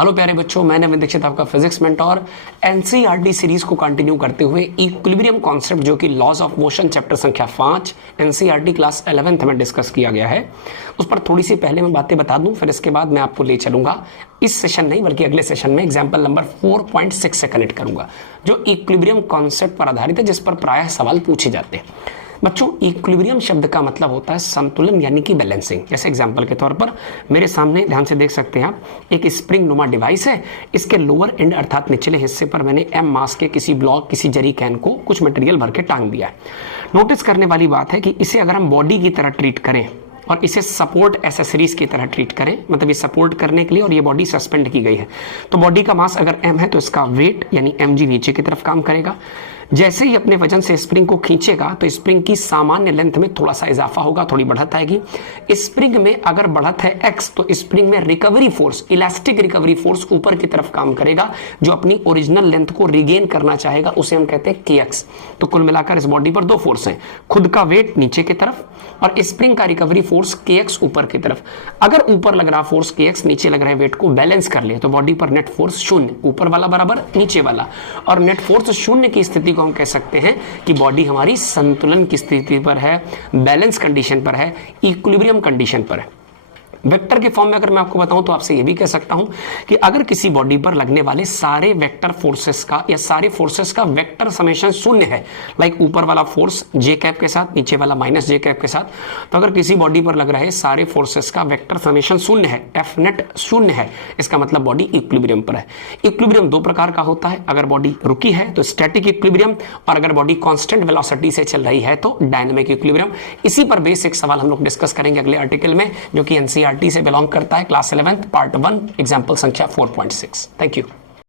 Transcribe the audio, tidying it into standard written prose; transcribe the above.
Hello प्यारे बच्चों, मैं नवीन दीक्षित आपका फिजिक्स मेंटोर। एनसीईआरटी सीरीज को कंटिन्यू करते हुए इक्विलिब्रियम कॉन्सेप्ट जो कि लॉज ऑफ मोशन चैप्टर संख्या 5 एनसीईआरटी क्लास 11th में डिस्कस किया गया है, उस पर थोड़ी सी पहले मैं बातें बता दूं, फिर इसके बाद मैं आपको ले चलूंगा इस सेशन नहीं बल्कि अगले सेशन में एग्जाम्पल नंबर 4.6 से कनेक्ट करूंगा जो इक्विलिब्रियम कॉन्सेप्ट पर आधारित है, जिस पर प्रायः सवाल पूछे जाते हैं। बच्चों, इक्विलिब्रियम शब्द का मतलब होता है संतुलन यानी कि बैलेंसिंग। जैसे एग्जांपल के तौर पर मेरे सामने ध्यान से देख सकते हैं आप, एक स्प्रिंग नुमा डिवाइस है। इसके लोअर एंड अर्थात निचले हिस्से पर मैंने एम मास के किसी ब्लॉक, किसी जरी कैन को कुछ मटेरियल भर के टांग दिया है। नोटिस करने वाली बात है कि इसे अगर हम बॉडी की तरह ट्रीट करें और इसे सपोर्ट एसेसरीज की तरह ट्रीट करें, मतलब ये सपोर्ट करने के लिए और ये बॉडी सस्पेंड की गई है, तो बॉडी का मास अगर m है तो इसका वेट यानी mg नीचे की तरफ काम करेगा। जैसे ही अपने वजन से स्प्रिंग को खींचेगा तो स्प्रिंग की सामान्य लेंथ में थोड़ा सा इजाफा होगा, थोड़ी बढ़त आएगी। स्प्रिंग में अगर बढ़त है x तो स्प्रिंग में recovery force, elastic recovery force ऊपर की तरफ काम करेगा, जो अपनी ओरिजिनल लेंथ को रिगेन करना चाहेगा, उसे हम कहते हैं kx। तो कुल मिलाकर इस बॉडी पर दो फोर्स हैं, खुद का वेट नीचे की तरफ और स्प्रिंग का रिकवरी फोर्स kx ऊपर की तरफ। अगर ऊपर लग रहा फोर्स kx नीचे लग रहे वेट को बैलेंस कर ले तो बॉडी पर नेट फोर्स शून्य, ऊपर वाला बराबर नीचे वाला, और नेट फोर्स शून्य की स्थिति हम कह सकते हैं कि बॉडी हमारी संतुलन की स्थिति पर है, बैलेंस कंडीशन पर है, इक्विलिब्रियम कंडीशन पर है। वेक्टर के फॉर्म में अगर मैं आपको बताऊं तो आपसे यह भी कह सकता हूं कि अगर किसी बॉडी पर लगने वाले सारे वेक्टर फोर्सेस का या सारे फोर्सेस का वेक्टर समेशन शून्य है, लाइक ऊपर वाला फोर्स जे कैप के साथ, नीचे वाला माइनस जे कैप के साथ, तो अगर किसी बॉडी पर लग रहे सारे फोर्सेस का वेक्टर समेशन शून्य है, एफ नेट शून्य है, इसका मतलब बॉडी इक्विलिब्रियम पर है। इक्विलिब्रियम दो प्रकार का होता है, अगर बॉडी रुकी है तो स्टैटिक इक्विलिब्रियम, और अगर बॉडी कांस्टेंट वेलोसिटी से चल रही है तो डायनामिक इक्विलिब्रियम। इसी पर बेसिक सवाल हम लोग डिस्कस करेंगे अगले आर्टिकल में, जो कि एनसीईआरटी से बिलोंग करता है, क्लास 11th पार्ट 1 एग्जाम्पल संख्या 4.6। Thank you.